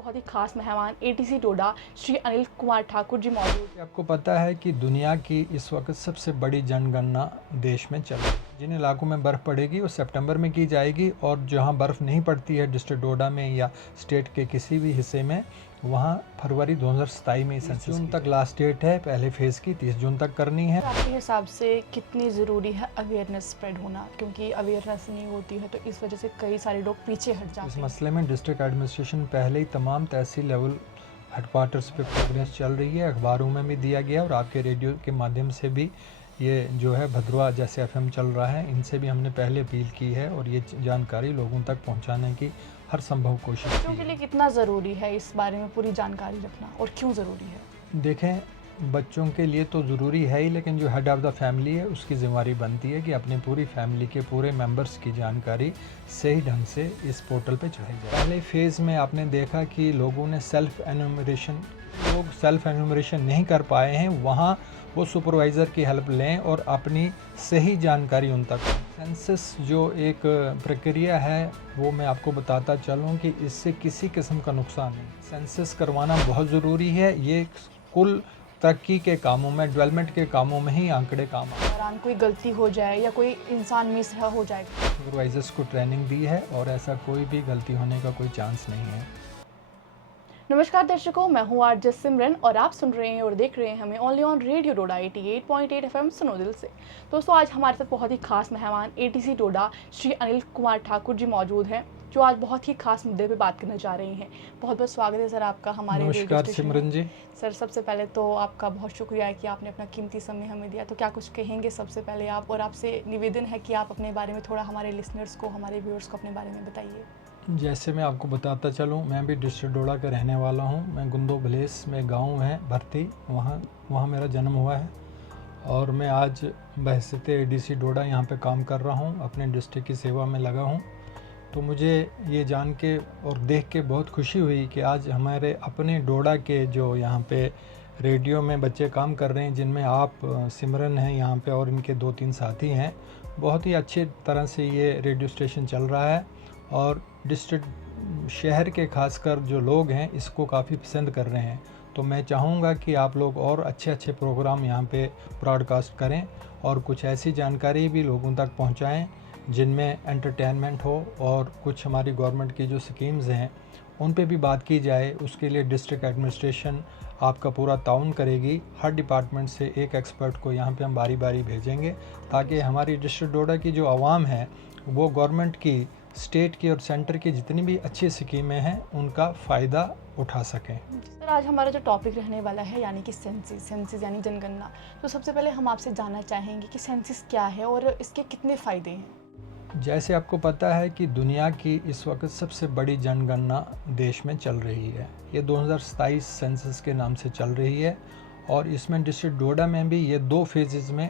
बहुत ही खास मेहमान एटीसी डोडा श्री अनिल कुमार ठाकुर जी मौजूद हैं। आपको पता है कि दुनिया की इस वक्त सबसे बड़ी जनगणना देश में चल रही है। जिन इलाकों में बर्फ़ पड़ेगी वो सितंबर में की जाएगी और जहां बर्फ़ नहीं पड़ती है डिस्ट्रिक्ट डोडा में या स्टेट के किसी भी हिस्से में, वहां फरवरी 2027 में 30 जून तक लास्ट डेट है। पहले फेज़ की 30 जून तक करनी है। तो आपके हिसाब से कितनी ज़रूरी है अवेयरनेस स्प्रेड होना, क्योंकि अवेयरनेस नहीं होती है तो इस वजह से कई सारे लोग पीछे हट जाते इस हैं। मसले में डिस्ट्रिक्ट एडमिनिस्ट्रेशन पहले ही तमाम तहसील लेवल हेडक्वार्टर्स पे प्रोग्रेस चल रही है, अखबारों में भी दिया गया और आपके रेडियो के माध्यम से भी ये जो है भद्रवा जैसे एफएम चल रहा है, इनसे भी हमने पहले अपील की है और ये जानकारी लोगों तक पहुंचाने की हर संभव कोशिश बच्चों की के है। लिए कितना ज़रूरी है इस बारे में पूरी जानकारी रखना और क्यों ज़रूरी है? देखें, बच्चों के लिए तो ज़रूरी है ही, लेकिन जो हेड ऑफ़ द फैमिली है उसकी ज़िम्मेदारी बनती है कि अपनी पूरी फैमिली के पूरे मेंबर्स की जानकारी सही ढंग से इस पोर्टल पे चढ़ाई जाए। पहले फेज़ में आपने देखा कि लोगों ने सेल्फ एनुमरेशन नहीं कर पाए हैं, वहाँ वो सुपरवाइज़र की हेल्प लें और अपनी सही जानकारी उन तक। सेंसस जो एक प्रक्रिया है वो मैं आपको बताता चलूँ कि इससे किसी किस्म का नुकसान नहीं। सेंसस करवाना बहुत ज़रूरी है। ये कुल तरक्की के कामों में, डेवलपमेंट के कामों में ही आंकड़े काम आते हैं। दौरान कोई गलती हो जाए या कोई इंसान मिस हो जाएगा। सुपरवाइजर्स को ट्रेनिंग दी है और ऐसा कोई भी गलती होने का कोई चांस नहीं है। नमस्कार दर्शकों, मैं हूँ आरजे सिमरन और आप सुन रहे हैं और देख रहे हैं हमें only on radio Doda 88.8 FM सुनोदिल से। दोस्तों, आज हमारे साथ बहुत ही खास मेहमान एटीसी डोडा श्री अनिल कुमार ठाकुर जी मौजूद हैं, जो आज बहुत ही खास मुद्दे पे बात करने जा रहे हैं। बहुत बहुत स्वागत है सर आपका हमारे रेडियो नमस्कार स्टेशन सिमरन में। जी। सर, सबसे पहले तो आपका बहुत शुक्रिया है कि आपने अपना कीमती समय हमें दिया। तो क्या कुछ कहेंगे सबसे पहले आप, और आपसे निवेदन है कि आप अपने बारे में थोड़ा हमारे लिसनर्स को, हमारे व्यूअर्स को अपने बारे में बताइए। जैसे मैं आपको बताता चलूँ, मैं भी डिस्ट्रिक्ट डोडा का रहने वाला हूँ। मैं गुंदो भलेस में गांव है भर्ती, वहाँ मेरा जन्म हुआ है और मैं आज बहैसियत एडीसी डोडा यहाँ पे काम कर रहा हूँ, अपने डिस्ट्रिक्ट की सेवा में लगा हूँ। तो मुझे ये जान के और देख के बहुत खुशी हुई कि आज हमारे अपने डोडा के जो यहाँ पे रेडियो में बच्चे काम कर रहे हैं, जिनमें आप सिमरन हैं यहाँ पे और इनके 2-3 साथी हैं। बहुत ही अच्छी तरह से ये रेडियो स्टेशन चल रहा है और डिस्ट्रिक्ट शहर के खासकर जो लोग हैं इसको काफ़ी पसंद कर रहे हैं। तो मैं चाहूँगा कि आप लोग और अच्छे अच्छे प्रोग्राम यहाँ पे ब्रॉडकास्ट करें और कुछ ऐसी जानकारी भी लोगों तक पहुँचाएँ जिनमें एंटरटेनमेंट हो, और कुछ हमारी गवर्नमेंट की जो स्कीम्स हैं उन पे भी बात की जाए। उसके लिए डिस्ट्रिक्ट एडमिनिस्ट्रेशन आपका पूरा ताउन करेगी। हर डिपार्टमेंट से एक एक्सपर्ट को यहाँ पे हम बारी बारी भेजेंगे ताकि हमारी डिस्ट्रिक्ट डोडा की जो आवाम है वो गवर्नमेंट की, स्टेट की और सेंटर की जितनी भी अच्छी स्कीमें हैं उनका फ़ायदा उठा सकें। सर, आज हमारा जो टॉपिक रहने वाला है यानी कि सेंसस यानी जनगणना। तो सबसे पहले हम आपसे जानना चाहेंगे कि सेंसस क्या है और इसके कितने फ़ायदे हैं। जैसे आपको पता है कि दुनिया की इस वक्त सबसे बड़ी जनगणना देश में चल रही है। ये 2027 सेंसस के नाम से चल रही है और इसमें डिस्ट्रिक्ट डोडा में भी ये 2 फेजेज़ में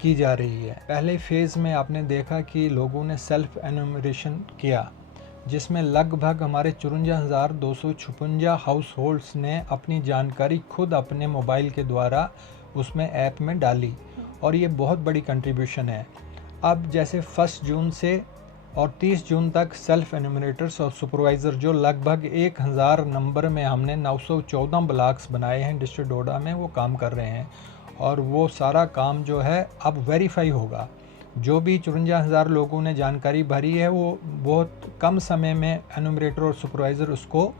की जा रही है। पहले फेज़ में आपने देखा कि लोगों ने सेल्फ एनुमरेशन किया, जिसमें लगभग हमारे 54,256 हाउस होल्ड्स ने अपनी जानकारी खुद अपने मोबाइल के द्वारा उसमें ऐप में डाली और ये बहुत बड़ी कंट्रीब्यूशन है। अब जैसे 1 जून से और 30 जून तक सेल्फ एनुमरेटर्स और सुपरवाइज़र जो लगभग 1000 नंबर में हमने 914 ब्लॉक्स बनाए हैं डिस्ट्रिक्ट डोडा में, वो काम कर रहे हैं और वो सारा काम जो है अब वेरीफाई होगा। जो भी 54,000 लोगों ने जानकारी भरी है वो बहुत कम समय में एनुमरेटर और सुपरवाइज़र उसको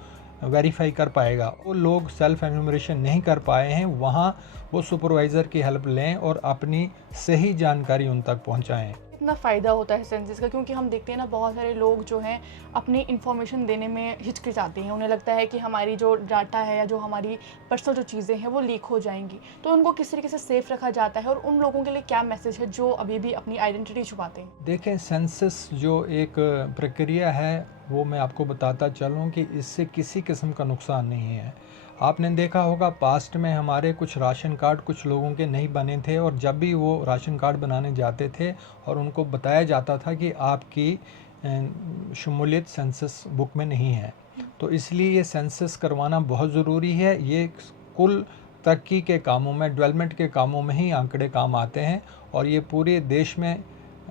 वेरीफाई कर पाएगा। वो लोग सेल्फ एनुमरेशन नहीं कर पाए हैं, वहाँ वो सुपरवाइज़र की हेल्प लें और अपनी सही जानकारी उन तक पहुँचाएँ। कितना फ़ायदा होता है सेंसस का, क्योंकि हम देखते हैं ना बहुत सारे लोग जो हैं अपनी इन्फॉर्मेशन देने में हिचकिचाते हैं। उन्हें लगता है कि हमारी जो डाटा है या जो हमारी पर्सनल जो चीज़ें हैं वो लीक हो जाएंगी। तो उनको किस तरीके से सेफ़ रखा जाता है और उन लोगों के लिए क्या मैसेज है जो अभी भी अपनी आइडेंटिटी छुपाते हैं? देखें, सेंसस जो एक प्रक्रिया है वो मैं आपको बताता चलूँ कि इससे किसी किस्म का नुकसान नहीं है। आपने देखा होगा पास्ट में हमारे कुछ राशन कार्ड कुछ लोगों के नहीं बने थे और जब भी वो राशन कार्ड बनाने जाते थे और उनको बताया जाता था कि आपकी शमूलियत सेंसस बुक में नहीं है। तो इसलिए ये सेंसस करवाना बहुत ज़रूरी है। ये कुल तरक्की के कामों में, डेवलपमेंट के कामों में ही आंकड़े काम आते हैं और ये पूरे देश में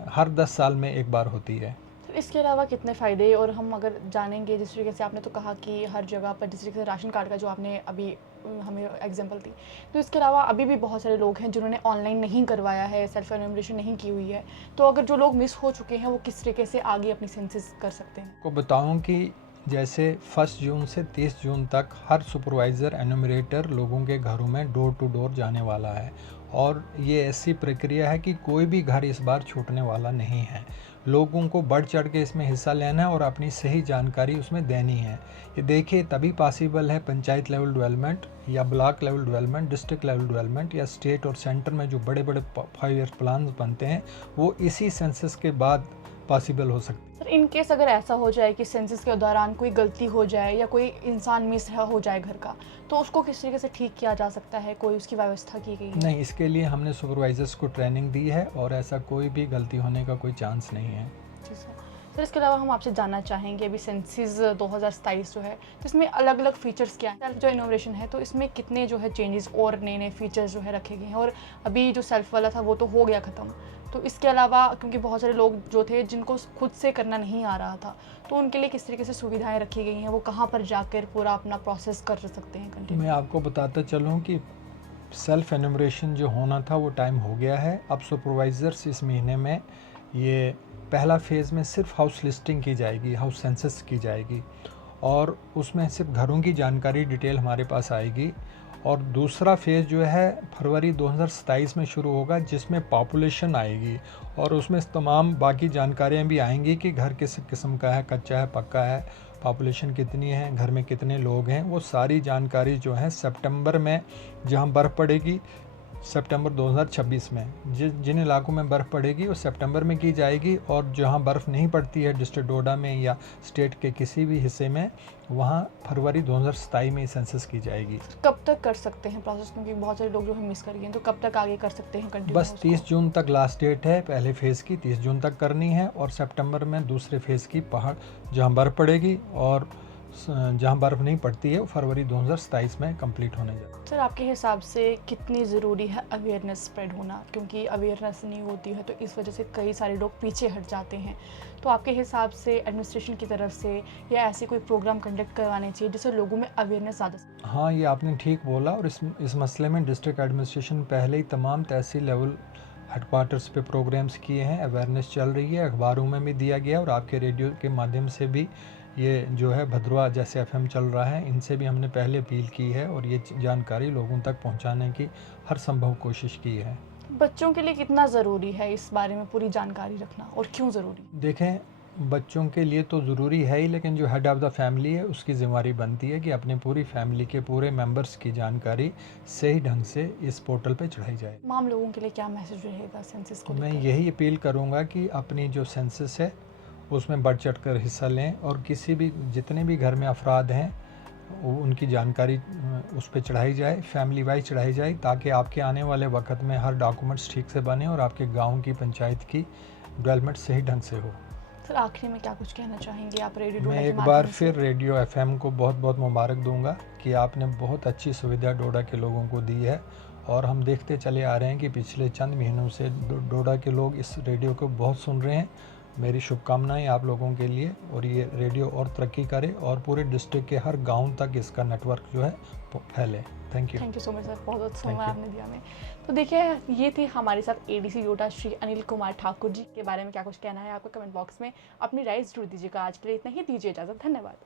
हर 10 साल में एक बार होती है। इसके अलावा कितने फ़ायदे, और हम अगर जानेंगे जिस तरीके से आपने तो कहा कि हर जगह पर जिस तरीके से राशन कार्ड का जो आपने अभी हमें एग्जांपल दी, तो इसके अलावा अभी भी बहुत सारे लोग हैं जिन्होंने ऑनलाइन नहीं करवाया है, सेल्फ एनुमरेशन नहीं की हुई है। तो अगर जो लोग मिस हो चुके हैं वो किस तरीके से आगे अपनी सेंसेस कर सकते हैं? को बताऊं कि जैसे 1 जून से 30 जून तक हर सुपरवाइज़र एनुमरेटर लोगों के घरों में डोर टू डोर जाने वाला है, और ये ऐसी प्रक्रिया है कि कोई भी घर इस बार छूटने वाला नहीं है। लोगों को बढ़ चढ़ के इसमें हिस्सा लेना है और अपनी सही जानकारी उसमें देनी है। ये देखिए तभी पॉसिबल है पंचायत लेवल डेवलपमेंट या block level development, district level development या स्टेट और सेंटर में जो बड़े बड़े 5 ईयर प्लान बनते हैं वो इसी सेंसस के बाद पॉसिबल हो सकते हैं। सर, इन केस अगर ऐसा हो जाए कि सेंसस के दौरान कोई गलती हो जाए या कोई इंसान मिस हो जाए घर का, तो उसको किस तरीके से ठीक किया जा सकता है? कोई उसकी व्यवस्था की गई है? नहीं, इसके लिए हमने सुपरवाइजर्स को ट्रेनिंग दी है और ऐसा कोई भी गलती होने का कोई चांस नहीं है। जी सर। सर, इसके अलावा हम आपसे जानना चाहेंगे अभी सेंसस 2027 जो है, तो इसमें अलग अलग फीचर्स क्या हैं? सेल्फ जो इनोवेशन है तो इसमें कितने जो है चेंजेस और नए नए फीचर्स जो है रखे गए हैं, और अभी जो सेल्फ वाला था वो तो हो गया ख़त्म, तो इसके अलावा क्योंकि बहुत सारे लोग जो थे जिनको खुद से करना नहीं आ रहा था, तो उनके लिए किस तरीके से सुविधाएं रखी गई हैं, वो कहाँ पर जाकर पूरा अपना प्रोसेस कर सकते हैं कंटिन्यू? मैं आपको बताता चलूँ कि सेल्फ एनुमरेशन जो होना था वो टाइम हो गया है। अब सुपरवाइज़र्स इस महीने में ये पहला फ़ेज़ में सिर्फ हाउस लिस्टिंग की जाएगी, हाउस सेंसस की जाएगी, और उसमें सिर्फ घरों की जानकारी डिटेल हमारे पास आएगी। और दूसरा फ़ेज़ जो है फरवरी 2027 में शुरू होगा, जिसमें पॉपुलेशन आएगी और उसमें तमाम बाकी जानकारियाँ भी आएंगी कि घर किस किस्म का है, कच्चा है, पक्का है, पॉपुलेशन कितनी है, घर में कितने लोग हैं। वो सारी जानकारी जो है सितंबर में, जहाँ बर्फ़ पड़ेगी सितंबर 2026 में, जिन इलाकों में बर्फ़ पड़ेगी वो सितंबर में की जाएगी, और जहाँ बर्फ़ नहीं पड़ती है डिस्ट्रिक्ट डोडा में या स्टेट के किसी भी हिस्से में, वहाँ फरवरी 2027 में सेंसस की जाएगी। कब तक कर सकते हैं प्रोसेस, क्योंकि बहुत सारे लोग जो है मिस कर गए हैं, तो कब तक आगे कर सकते हैं कंटिन्यू? बस 30 जून तक लास्ट डेट है पहले फ़ेज़ की, 30 जून तक करनी है, और सितंबर में दूसरे फ़ेज़ की पहाड़ जहाँ बर्फ़ पड़ेगी, और जहाँ बर्फ़ नहीं पड़ती है वो फरवरी 2027 में कंप्लीट होने जाएगा। सर, आपके हिसाब से कितनी ज़रूरी है अवेयरनेस स्प्रेड होना, क्योंकि अवेयरनेस नहीं होती है तो इस वजह से कई सारे लोग पीछे हट जाते हैं, तो आपके हिसाब से एडमिनिस्ट्रेशन की तरफ से या ऐसे कोई प्रोग्राम कंडक्ट करवाने चाहिए जिससे लोगों में अवेयरनेस ज़्यादा? हाँ, ये आपने ठीक बोला, और इस मसले में डिस्ट्रिक्ट एडमिनिस्ट्रेशन पहले ही तमाम तहसील लेवल हेडक्वार्टर्स पे प्रोग्राम्स किए हैं, अवेयरनेस चल रही है, अखबारों में भी दिया गया, और आपके रेडियो के माध्यम से भी ये जो है भद्रवा जैसे एफएम चल रहा है, इनसे भी हमने पहले अपील की है और ये जानकारी लोगों तक पहुंचाने की हर संभव कोशिश की है। बच्चों के लिए कितना ज़रूरी है इस बारे में पूरी जानकारी रखना, और क्यों ज़रूरी? देखें, बच्चों के लिए तो ज़रूरी है ही, लेकिन जो हेड ऑफ़ द फैमिली है उसकी ज़िम्मेदारी बनती है कि अपने पूरी फैमिली के पूरे मेंबर्स की जानकारी सही ढंग से इस पोर्टल पे चढ़ाई जाए। तमाम लोगों के लिए क्या मैसेज रहेगा सेंसस को मैं लेकर? यही अपील करूंगा कि अपनी जो सेंसस है उसमें बढ़ चढ़ कर हिस्सा लें, और किसी भी जितने भी घर में अफराद हैं उनकी जानकारी उस पर चढ़ाई जाए, फैमिली वाइज चढ़ाई जाए, ताकि आपके आने वाले वक्त में हर डॉक्यूमेंट्स ठीक से बने और आपके गांव की पंचायत की डेवलपमेंट सही ढंग से हो। सर, आखिरी में क्या कुछ कहना चाहेंगे आप रेडियो डोडा मैं के एक माध्यम बार से? फिर रेडियो एफएम को बहुत बहुत मुबारक दूंगा कि आपने बहुत अच्छी सुविधा डोडा के लोगों को दी है, और हम देखते चले आ रहे हैं कि पिछले चंद महीनों से डोडा के लोग इस रेडियो को बहुत सुन रहे हैं। मेरी शुभकामनाएं आप लोगों के लिए, और ये रेडियो और तरक्की करे और पूरे डिस्ट्रिक्ट के हर गांव तक इसका नेटवर्क जो है फैले। Thank you so much sir, बहुत बहुत समय Thank you. आपने दिया हमें। तो देखिए, ये थी हमारे साथ एडीसी डोडा श्री अनिल कुमार ठाकुर जी। के बारे में क्या कुछ कहना है आपको कमेंट बॉक्स में अपनी राय जरूर दीजिएगा। आज के लिए इतना ही, दीजिए इजाज़त, धन्यवाद।